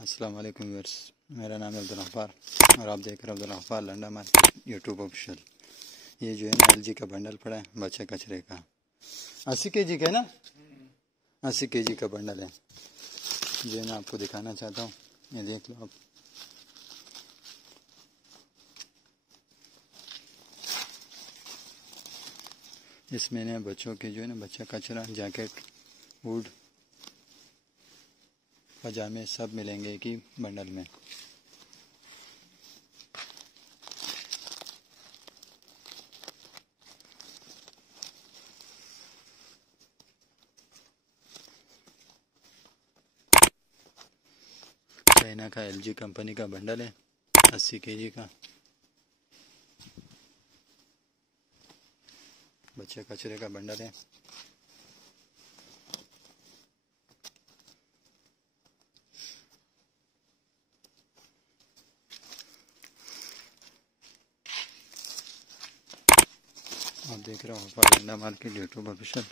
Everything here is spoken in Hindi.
अस्सलाम वालेकुम व्यूअर्स, मेरा नाम है अब्दुल गफ्फार और आप देख रहे हैं Abdul Gaffar Landa market YouTube official. ये जो है ना एलजी का बंडल पड़ा है बच्चे कचरे का। 80 केजी का है ना, 80 केजी का बंडल है। जो मैं आपको दिखाना चाहता हूँ, ये देख लो आप। इसमें ना बच्चों के जो है ना बच्चा कचरा, जैकेट, वुड, पजामे सब मिलेंगे एक ही बंडल में। चाइना का एलजी कंपनी का बंडल है 80 केजी का। बच्चे कचरे का बंडल है। आप देख रहे हो लंडा मार्केट यूट्यूब ऑफिशियल।